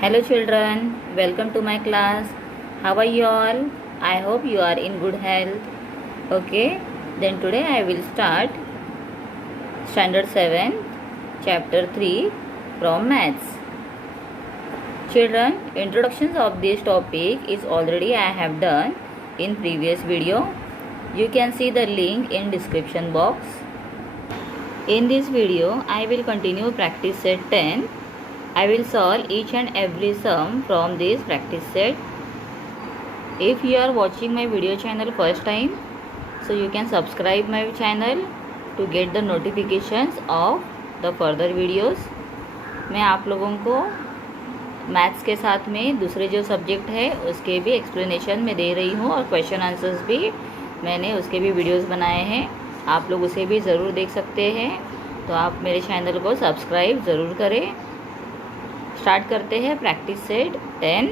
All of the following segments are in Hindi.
Hello children, welcome to my class. How are you all? I hope you are in good health. Okay, then today I will start Standard 7, Chapter 3 from Maths. Children, introductions of this topic is already I have done in previous video. You can see the link in description box. In this video, I will continue practice set 10. I will solve each and every sum from this practice set. If you are watching my video channel first time, so you can subscribe my channel to get the notifications of the further videos. मैं आप लोगों को मैथ्स के साथ में दूसरे जो सब्जेक्ट है उसके भी एक्सप्लेनेशन में दे रही हूँ और क्वेश्चन आंसर्स भी मैंने उसके भी वीडियोस बनाए हैं. आप लोग उसे भी ज़रूर देख सकते हैं. तो आप मेरे चैनल को सब्सक्राइब ज़रूर करें. स्टार्ट करते हैं practice set 10.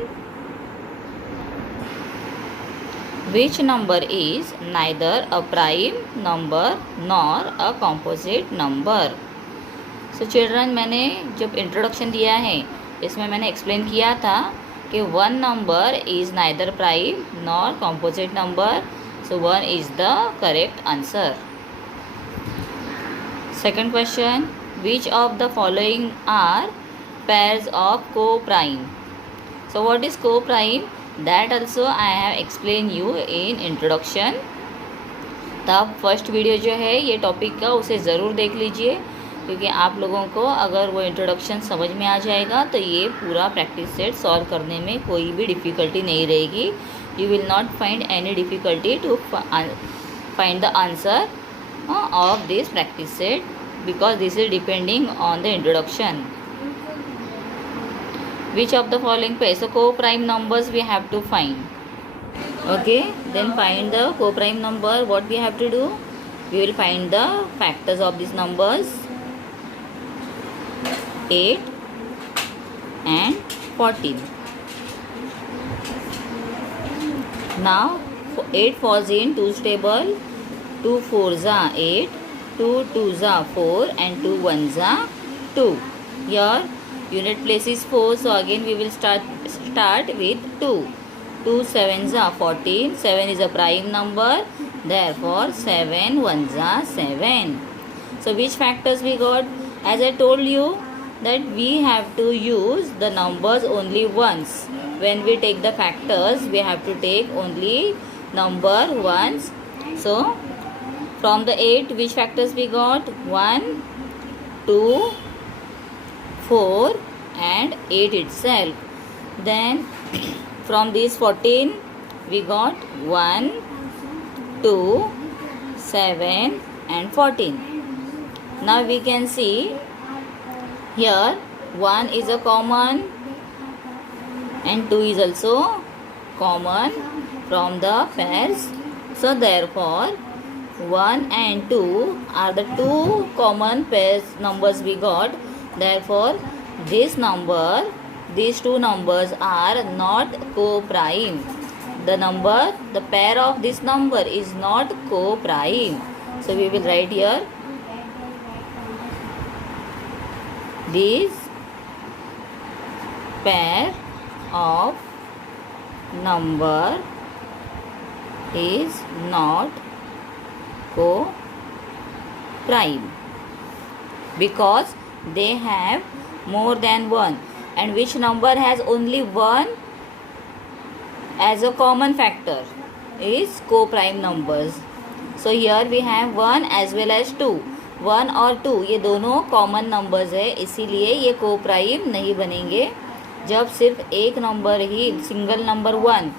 Which number is neither a prime number nor a composite number. So children, मैंने जब इंट्रोडक्शन दिया है इसमें मैंने एक्सप्लेन किया था कि one number is neither prime nor composite number. So one is the correct answer. Second question, which of the following are pairs of co-prime. So what is co-prime? That also I have explained you in introduction. तो आप फर्स्ट वीडियो जो है ये टॉपिक का उसे ज़रूर देख लीजिए, क्योंकि आप लोगों को अगर वो इंट्रोडक्शन समझ में आ जाएगा तो ये पूरा प्रैक्टिस सेट सॉल्व करने में कोई भी डिफ़िकल्टी नहीं रहेगी. You will not find any difficulty to find the answer of this practice set, because this is depending on the introduction. Which of the following pairs? So co-prime numbers we have to find. Okay, then find the co-prime number. What we have to do? We will find the factors of these numbers, 8 and 14. Now 8 falls in 2's table. 2 4s are 8, 2 2s are 4 and 2 1s are 2. Here unit place is 4, so again we will start with 2. 2 7s are 14. 7 is a prime number, therefore 7 1s are 7. So which factors we got? As I told you that we have to use the numbers only once. When we take the factors, we have to take only number once. So from the 8, which factors we got? 1 2 4 and 8 itself. Then from these 14 we got 1 2 7 and 14. Now we can see here 1 is a common and 2 is also common from the pairs. So therefore 1 and 2 are the two common pairs numbers we got. Therefore these two numbers are not co-prime. The pair of this number is not co-prime. So we will write here, this pair of number is not co-prime because they have more than one. And which number has only one as a common factor is co-prime numbers. So here we have 1 as well as 2. 1 और 2 ये दोनों कॉमन नंबर्स है, इसीलिए ये co-prime नहीं बनेंगे. जब सिर्फ एक नंबर ही, सिंगल नंबर 1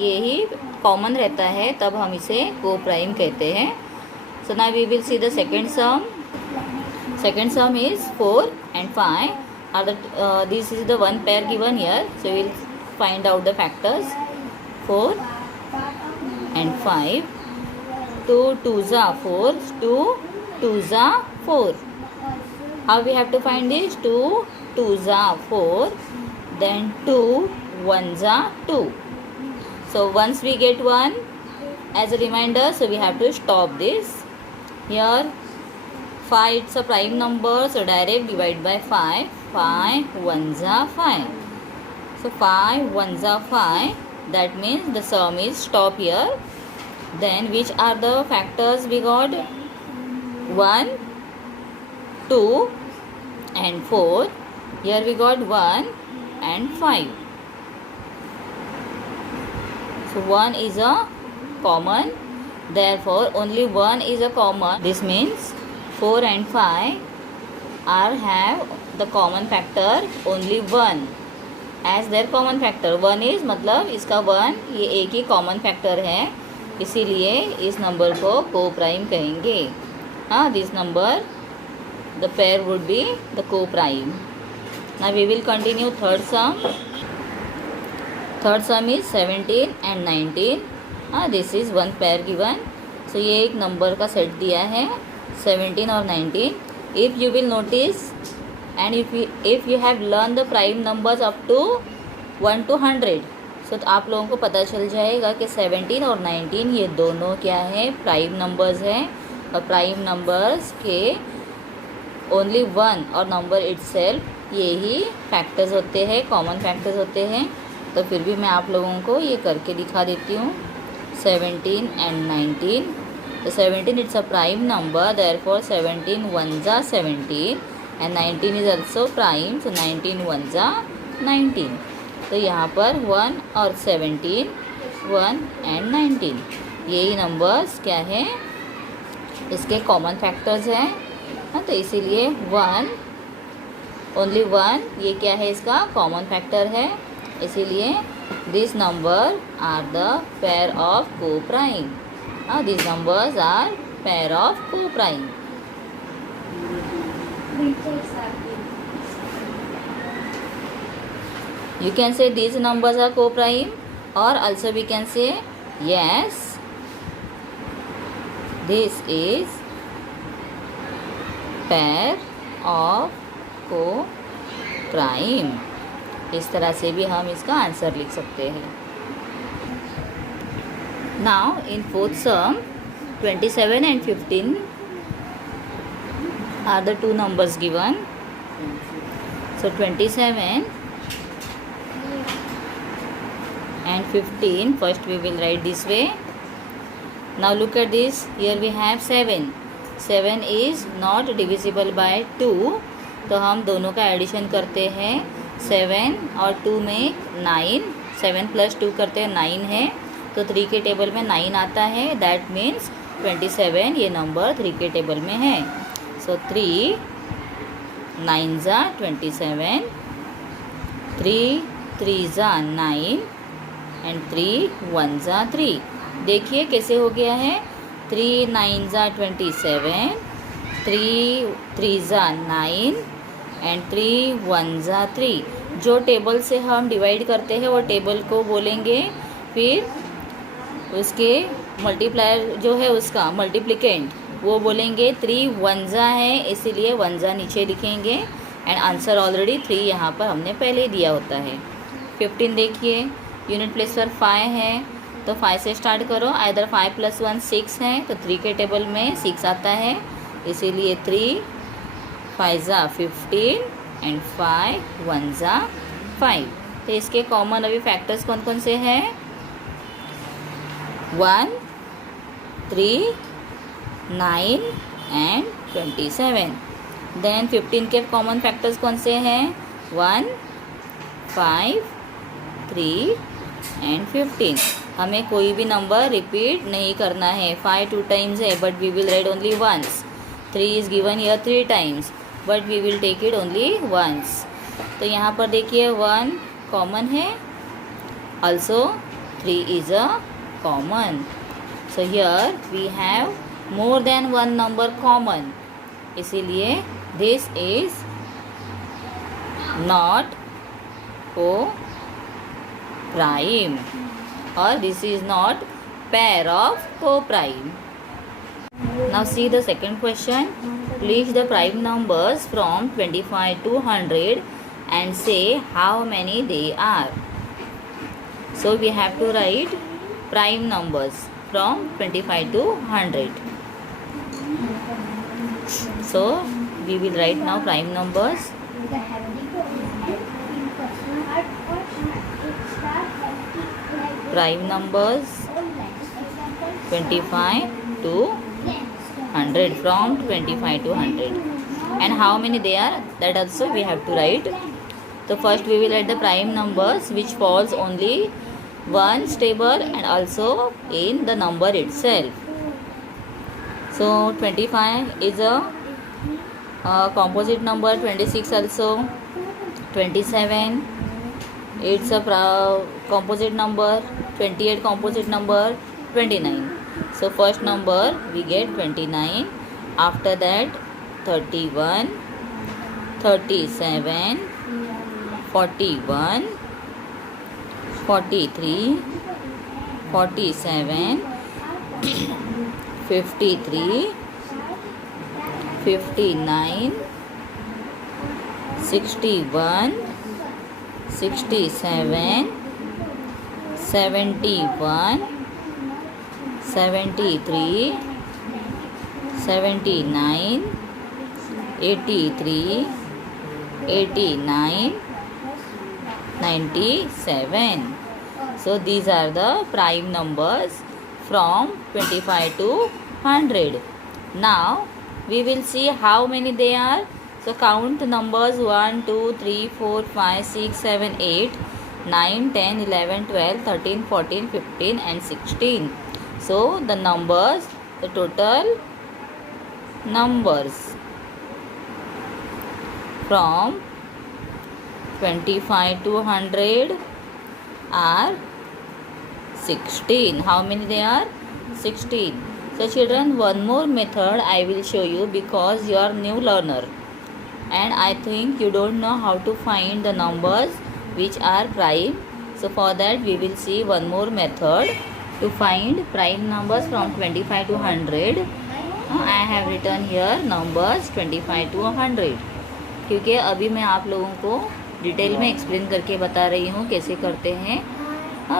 ये ही कॉमन रहता है, तब हम इसे co-prime कहते हैं. So now we will see the second sum. Second sum is 4 and 5 are the this is the one pair given here. So we will find out the factors. 4 and 5. 2 2s are 4, 2 2s are 4. How we have to find this? 2 2s are 4, then 2 1s are 2. So once we get 1 as a reminder, so we have to stop this. Here 5, it's a prime number, so direct divide by 5. 5 1s are 5. So 5 ones are 5. That means the sum is stop here. Then which are the factors we got? 1, 2 and 4. Here we got 1 and 5. So 1 is a common. Therefore only 1 is a common. This means 4 and 5 have the common factor only 1 as their common factor. 1 is मतलब इसका 1 ये एक ही common factor है, इसीलिए इस नंबर को co-prime कहेंगे. This number, the pair would be the co-prime. Now we will continue third sum. Third sum is 17 and 19. This is one pair given. So ये एक नंबर का सेट दिया है 17 और 19. If you will notice and if you have learned the prime numbers up to 1 to 100, so तो आप लोगों को पता चल जाएगा कि 17 और 19 ये दोनों क्या है, प्राइम नंबर्स हैं. और प्राइम नंबर्स के ओनली 1 और नंबर इटसेल्फ ये ही फैक्टर्स होते हैं, कॉमन फैक्टर्स होते हैं. तो फिर भी मैं आप लोगों को ये करके दिखा देती हूँ. 17 and 19. So 17 it's a prime number, therefore 17 ones are 17 and 19 is also prime, so 19 ones are 19. तो यहाँ पर 1 और 17, 1 and 19 यही नंबर्स क्या है, इसके कॉमन फैक्टर्स हैं. तो इसीलिए 1 ओनली 1 ये क्या है, इसका कॉमन फैक्टर है. इसीलिए this number are the pair of co-prime. These numbers are pair of co-prime. You can say these numbers are co-prime, or also we can say yes, this is pair of co-prime. इस तरह से भी हम इसका आंसर लिख सकते हैं. Now in fourth sum, 27 and 15 are the two numbers given. So 27 and 15, first we will write this way. Now look at this, here we have 7. 7 is not divisible by 2, तो हम दोनों का एडिशन करते हैं. 7 और 2 में 9, 7 + 2 करते हैं 9 है, तो 3 के टेबल में 9 आता है. दैट मीन्स 27 ये नंबर 3 के टेबल में है. सो 3 9s are 27, 3 3s are 9 and 3 1s are 3. देखिए कैसे हो गया है. 3 9s are 27, 3 3s are 9 and 3 1s are 3. जो टेबल से हम डिवाइड करते हैं वो टेबल को बोलेंगे, फिर उसके मल्टीप्लायर जो है उसका मल्टीप्लिकेंट वो बोलेंगे. 3 1s है, इसीलिए 1s नीचे लिखेंगे. एंड आंसर ऑलरेडी 3 यहाँ पर हमने पहले दिया होता है. 15 देखिए, यूनिट प्लेस पर 5 है, तो 5 से स्टार्ट करो. आइदर 5 + 1 6 है, तो 3 के टेबल में 6 आता है, इसीलिए 3 5s are 15 and 5 1s are 5. तो इसके कॉमन अभी फैक्टर्स कौन कौन से हैं. 1 3 9 एंड 27. देन 15 के कॉमन फैक्टर्स कौन से हैं. 1 5 3 एंड 15. हमें कोई भी नंबर रिपीट नहीं करना है. 5 2 टाइम्स है, but we will write only once. 3 is given here 3 times, but we will take it only once. तो यहाँ पर देखिए 1 कॉमन है, also 3 is a common. So here we have more than one number common. इसीलिए this is not co-prime or this is not pair of co-prime. Now see the second question. List the prime numbers from 25 to 100 and say how many they are. So we have to write prime numbers from 25 to 100. So we will write now prime numbers. prime numbers 25 to 100, from 25 to 100. And how many they are, that also we have to write. So first we will write the prime numbers which falls only one stable and also in the number itself. So 25 is a composite number, 26 also, 27 it's a composite number, 28 composite number, 29. So first number we get 29, after that 31, 37, 41, 43, 47, 53, 59, 61, 67, 71, 73, 79, 83, 89, 97. So these are the prime numbers from 25 to 100. Now we will see how many they are. So count numbers 1, 2, 3, 4, 5, 6, 7, 8, 9, 10, 11, 12, 13, 14, 15 and 16. So the numbers, the total numbers from 25 to 100 are 16. How many they are? 16. So children, one more method I will show you because you are new learner and I think you don't know how to find the numbers which are prime. So for that we will see one more method to find prime numbers from 25 to 100. I have written here numbers 25 to 100 क्योंकि अभी मैं आप लोगों को डिटेल में एक्सप्लेन करके बता रही हूँ कैसे करते हैं.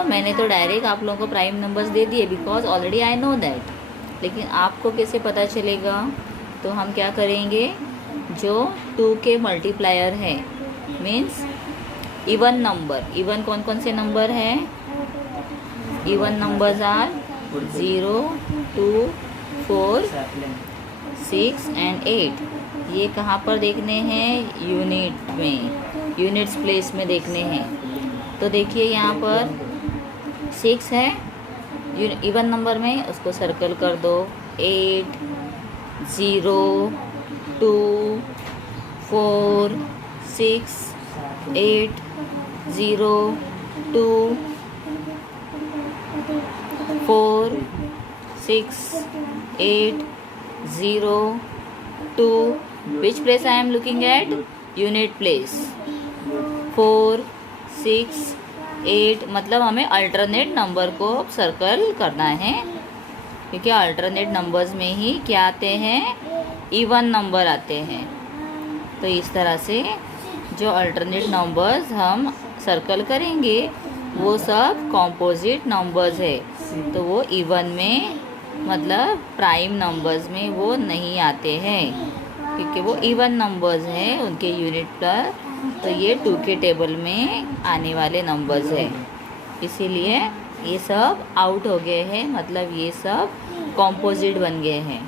मैंने तो डायरेक्ट आप लोगों को प्राइम नंबर्स दे दिए because already I know that. लेकिन आपको कैसे पता चलेगा? तो हम क्या करेंगे, जो 2 के मल्टीप्लायर है मीन्स इवन नंबर. इवन कौन कौन से नंबर हैं? Even numbers are 0, 2, 4, 6 and 8. ये कहाँ पर देखने हैं? यूनिट में, यूनिट्स प्लेस में देखने हैं. तो देखिए यहाँ पर 6 है इवन नंबर में, उसको सर्कल कर दो. 8, 0, 2, 4, 6, 8, 0, 2, 4, 6, 8, 0, 2. Which place I am looking at? Unit place. 4, 6, 8 मतलब हमें अल्टरनेट नंबर को सर्कल करना है क्योंकि अल्टरनेट नंबर्स में ही क्या आते हैं? इवन नंबर आते हैं. तो इस तरह से जो अल्टरनेट नंबर्स हम सर्कल करेंगे वो सब कॉम्पोजिट नंबर्स है. तो वो इवन में मतलब प्राइम नंबर्स में वो नहीं आते हैं क्योंकि वो इवन नंबर्स हैं उनके यूनिट पर. तो ये 2 के टेबल में आने वाले नंबर्स है, इसीलिए ये सब आउट हो गए हैं, मतलब ये सब कॉम्पोजिट बन गए हैं.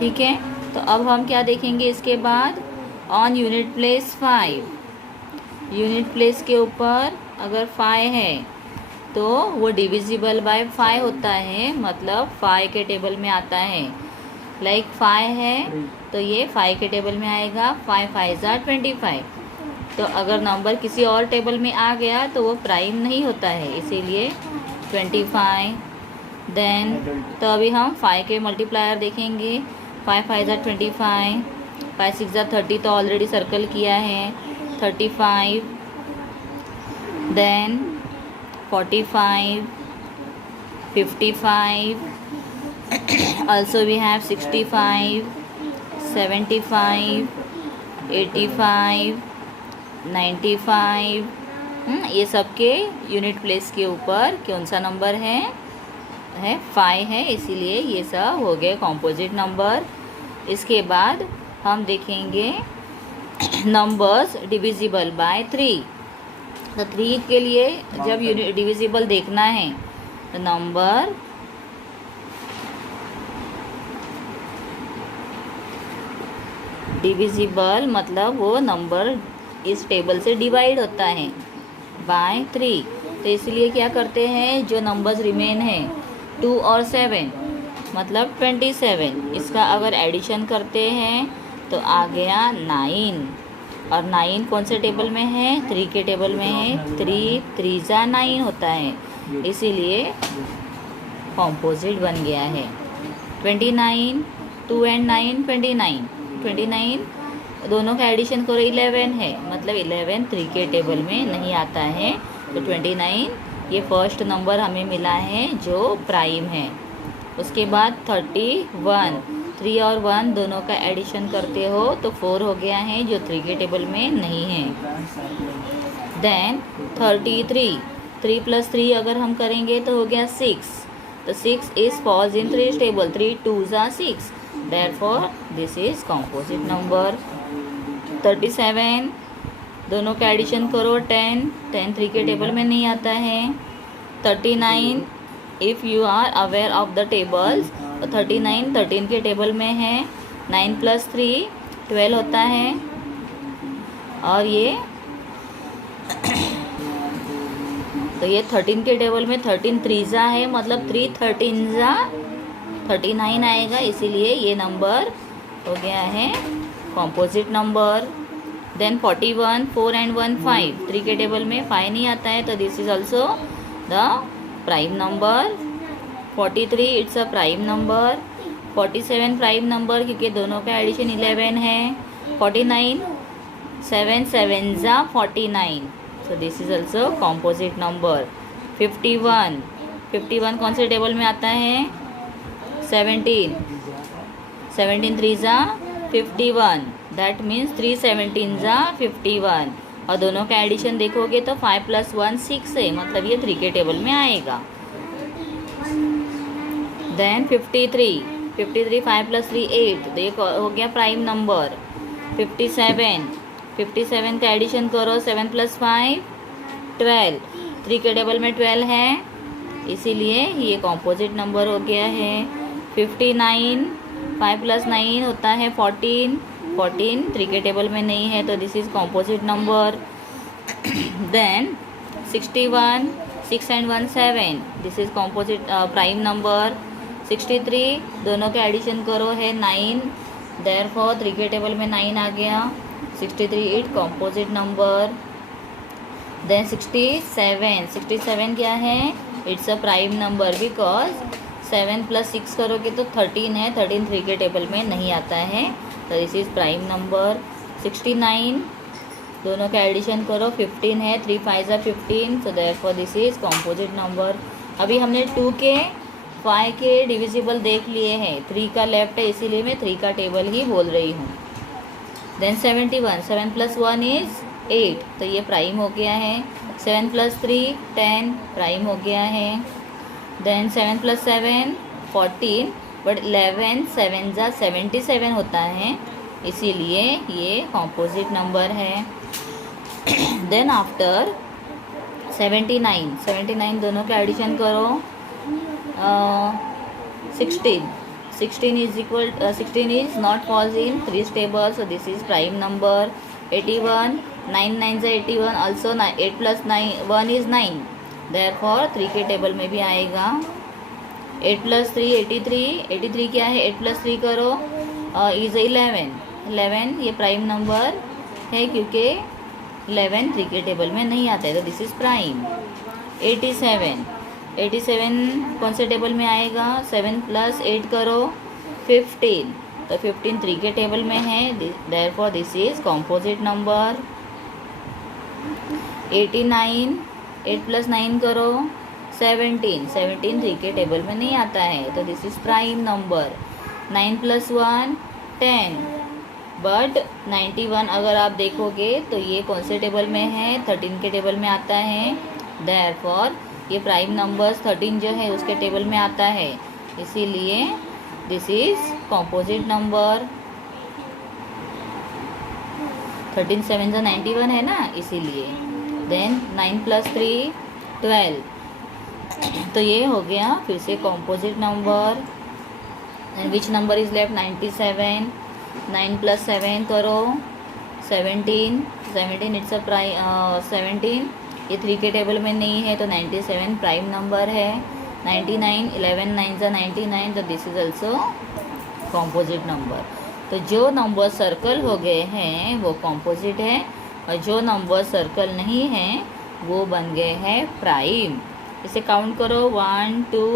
ठीक है. तो अब हम क्या देखेंगे इसके बाद? On unit place 5. Unit place के ऊपर अगर 5 है तो वो डिविजिबल बाय 5 होता है, मतलब 5 के टेबल में आता है. लाइक 5 है तो ये 5 के टेबल में आएगा. 5 5 ज़ा 25. तो अगर नंबर किसी और टेबल में आ गया तो वो प्राइम नहीं होता है, इसीलिए 25. देन तो अभी हम 5 के मल्टीप्लायर देखेंगे. 5 5 ज़ा 25, 5 6 ज़ा 30 तो ऑलरेडी सर्कल किया है. 35, देन 45, 55, also we have 65, 75, 85, 95. ये सब के यूनिट प्लेस के ऊपर कौन सा नंबर है? 5 है, इसीलिए ये सब हो गए कॉम्पोजिट नंबर. इसके बाद हम देखेंगे नंबर्स डिविजिबल बाय 3. तो 3 के लिए जब डिविजिबल देखना है नंबर डिविजिबल मतलब वो नंबर इस टेबल से डिवाइड होता है बाय 3। तो इसलिए क्या करते हैं, जो नंबर्स रिमेन हैं 2 और 7 मतलब 27, इसका अगर एडिशन करते हैं तो आ गया 9। और 9 कौन से टेबल में है, 3 के टेबल में है। 3 3 जा 9 होता है, इसीलिए कॉम्पोजिट बन गया है। 29, 2 एंड 9 29 दोनों का एडिशन करो 11 है, मतलब 11 3 के टेबल में नहीं आता है। तो 29 ये फर्स्ट नंबर हमें मिला है जो प्राइम है। उसके बाद 31, 3 और 1 दोनों का एडिशन करते हो तो 4 हो गया है, जो 3 के टेबल में नहीं है। देन 33, 3 + 3 अगर हम करेंगे तो हो गया 6। तो 6 इज फॉल्स इन 3 टेबल, 3 2 जा 6, therefore this is composite number. 37 दोनों का एडिशन करो 10 3 के टेबल में नहीं आता है। 39 if you are aware of the tables, तो 39 13 के टेबल में है। 9 + 3 12 होता है, और ये तो ये 13 के टेबल में 13 3 जा है, मतलब 3 13 जा 39 आएगा, इसीलिए ये नंबर हो गया है कॉम्पोजिट नंबर। देन 41, 4 एंड 1 5, 3 के टेबल में 5 नहीं आता है, तो this is also the prime number. 43 it's a prime number. 47 prime number क्योंकि दोनों का एडिशन 11 है। 49 7 7 जा 49, so this is also composite number. 51 कौन से टेबल में आता है, 17 3 जा 51, दैट मीन्स 3 17 जा 51, और दोनों का एडिशन देखोगे तो 5 + 1 6 है, मतलब ये 3 के टेबल में आएगा। देन 53 5 + 3 8, तो ये हो गया प्राइम नंबर। 57 का एडिशन करो, 7 + 5 12, 3 के टेबल में 12 है, इसीलिए ये कॉम्पोजिट नंबर हो गया है। 59 5 + 9 होता है 14, 3 के टेबल में नहीं है, तो this is composite number. Then 61 6 and 1 7, this is composite prime number. 63 दोनों के एडिशन करो है 9, देयरफॉर 3 के टेबल में 9 आ गया, 63 इट कॉम्पोजिट नंबर। देन 67 क्या है, it's a prime number because 7 + 6 करोगे तो 13 है, 13 3 के टेबल में नहीं आता है, तो दिस इज प्राइम नंबर। 69 दोनों का एडिशन करो 15 है, 3 5 जा 15, so therefore this is composite number. अभी हमने 2 के 5 के डिविजिबल देख लिए हैं, 3 का लेफ्ट है, इसीलिए मैं 3 का टेबल ही बोल रही हूँ। देन 71 7 + 1 इज 8, तो ये प्राइम हो गया है। 7 + 3 10 प्राइम हो गया है। देन 7 + 7 14, बट 11 7 जा 77 होता है, इसीलिए ये कॉम्पोजिट नंबर है। देन आफ्टर 79 दोनों का एडिशन करो 16 is not falls in 3 table, so this is prime number. 81 9 9 जा 81, ऑल्सो 8 + 1 इज 9, देयरफॉर 3 के टेबल में भी आएगा। 8 + 3 83 क्या है, 8 + 3 करो इज 11, ये प्राइम नंबर है क्योंकि 11 3 के टेबल में नहीं आता है, तो दिस इज प्राइम। 87 कौन से टेबल में आएगा, 7 + 8 करो 15, तो 15 3 के टेबल में है, therefore this is composite number. 89 8 + 9 करो 17 3 के टेबल में नहीं आता है, तो this is prime number. 9 + 1 10, but 91 अगर आप देखोगे तो ये कौन से टेबल में है, 13 के टेबल में आता है, देयरफॉर ये प्राइम नंबर्स 13 जो है उसके टेबल में आता है, इसीलिए दिस इज कॉम्पोजिट नंबर। 13 7 जा 91 है ना, इसीलिए। देन 9 + 3 12, तो ये हो गया फिर से composite number. And which number is left? 97। 9 + 7 करो 17। 17 इट्स अ प्राइम 17, ये 3 के टेबल में नहीं है तो 97 प्राइम नंबर है। 99 11 9 ज़ा 99, तो this is also composite number. तो जो नंबर सर्कल हो गए हैं वो कॉम्पोजिट है, और जो नंबर सर्कल नहीं हैं वो बन गए हैं प्राइम। इसे काउंट करो 1 2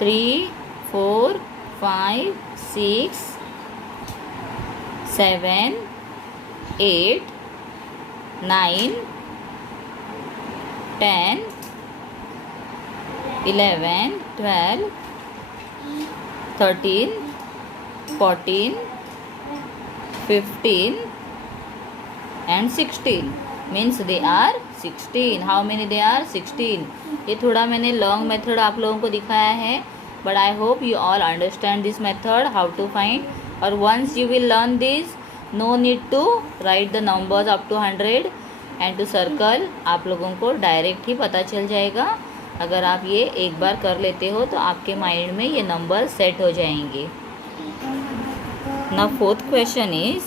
3 4 5 6 7 8 9 10 11 12 13 14 15 and 16 means they are 16. how many they are? 16. ये थोड़ा मैंने लॉन्ग मेथड आप लोगों को दिखाया है, but I hope you all understand this method how to find. और once you will learn this, no need to write the numbers up to 100 and to circle. आप लोगों को डायरेक्ट ही पता चल जाएगा। अगर आप ये एक बार कर लेते हो तो आपके माइंड में ये नंबर सेट हो जाएंगे। Now fourth question is,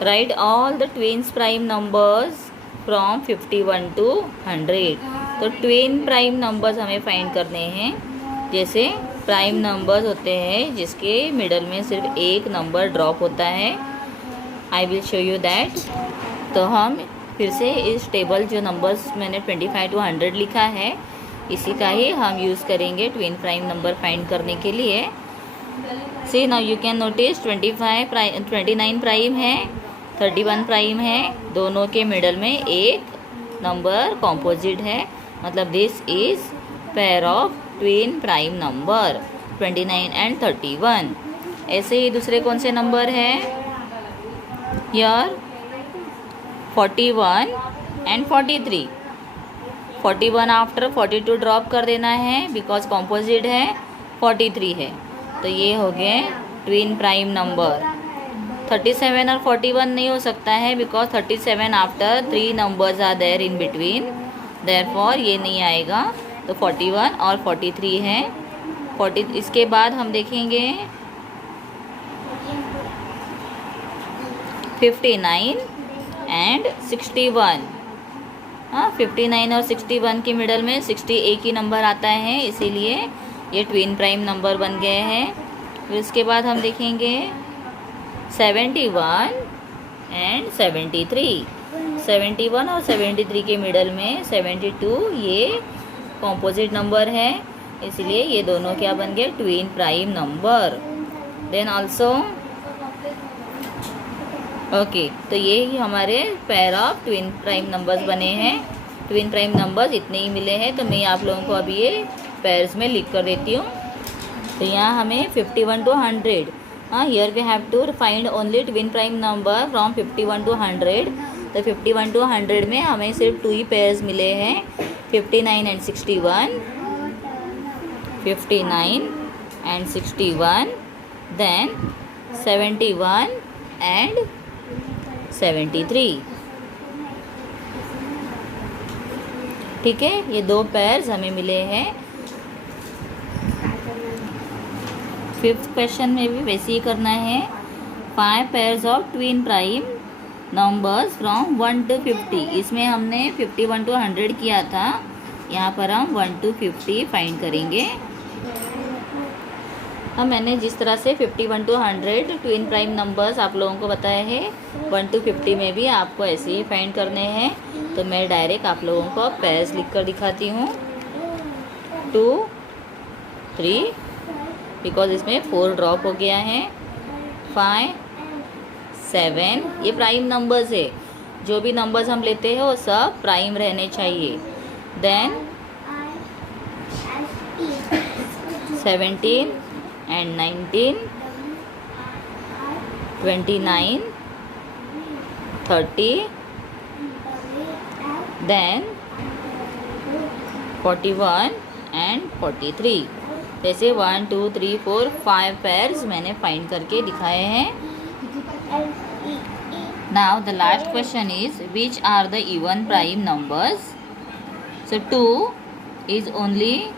write all the twins prime numbers from 51 to 100. तो ट्विन प्राइम नंबर्स हमें फाइंड करने हैं। जैसे प्राइम नंबर्स होते हैं जिसके मिडल में सिर्फ एक नंबर ड्रॉप होता है। I will show you that. तो हम फिर से इस टेबल जो नंबर्स मैंने 25 to 100 लिखा है इसी का ही हम यूज़ करेंगे ट्विन प्राइम नंबर फाइंड करने के लिए। See now you can notice 29 prime है, 31 प्राइम है, दोनों के मिडल में एक नंबर कॉम्पोजिट है, मतलब this is pair of twin prime number 29 and 31। ऐसे ही दूसरे कौन से नंबर है? Here 41 and 43। 41 आफ्टर 42 ड्रॉप कर देना है बिकॉज कॉम्पोजिट है, 43 है, तो ये हो गए ट्विन प्राइम नंबर। 37 और 41 नहीं हो सकता है because 37 after 3 numbers are there in between, therefore ये नहीं आएगा। तो 41 और 43 है। 40 इसके बाद हम देखेंगे 59 एंड 61। हाँ, 59 और 61 के मिडल में 60 एक ही नंबर आता है, इसीलिए ये ट्विन प्राइम नंबर बन गए हैं। फिर इसके बाद हम देखेंगे 71 एंड 73। 71 और 73 के मिडल में 72 ये कॉम्पोजिट नंबर है, इसलिए ये दोनों क्या बन गए? Twin prime number. Then also okay, तो ये ही हमारे pair of twin prime numbers बने हैं। ट्विन प्राइम नंबर्स इतने ही मिले हैं, तो मैं आप लोगों को अभी ये पेयर्स में लिख कर देती हूँ। तो यहाँ हमें 51 to 100, हाँ, here we have to find only twin prime number from 51 to 100। तो 51 to 100 में हमें सिर्फ 2 ही पेयर्स मिले हैं, 59 एंड 61, 59 एंड 61, देन 71 एंड 73। ठीक है, ये 2 पेयर्स हमें मिले हैं। 5th क्वेश्चन में भी वैसे ही करना है। 5 pairs of twin prime numbers from 1 to 50। इसमें हमने 51 to 100 किया था, यहाँ पर हम 1 to 50 फाइंड करेंगे। अब मैंने जिस तरह से 51 to 100 ट्विन प्राइम नंबर्स आप लोगों को बताया है, 1 to 50 में भी आपको ऐसे ही फाइंड करने हैं। तो मैं डायरेक्ट आप लोगों को पेयर्स लिख कर दिखाती हूँ। 2 3 बिकॉज इसमें 4 ड्रॉप हो गया है, 5 7 ये प्राइम नंबर्स है, जो भी नंबर्स हम लेते हैं वो सब प्राइम रहने चाहिए। Then 17 and 19, 29, 30, then 41 and 43। जैसे 1 2 3 4 5 पेयर्स मैंने फाइंड करके दिखाए हैं। Now the last question is which are the even prime numbers. So 2 is only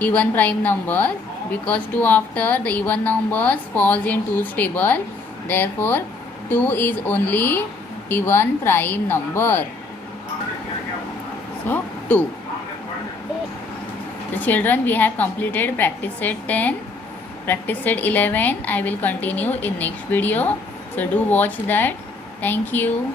even prime number, because 2 after the even numbers falls in 2's table. Therefore 2 is only even prime number. So 2. So children, we have completed practice set 10, practice set 11. I will continue in next video. So do watch that. Thank you.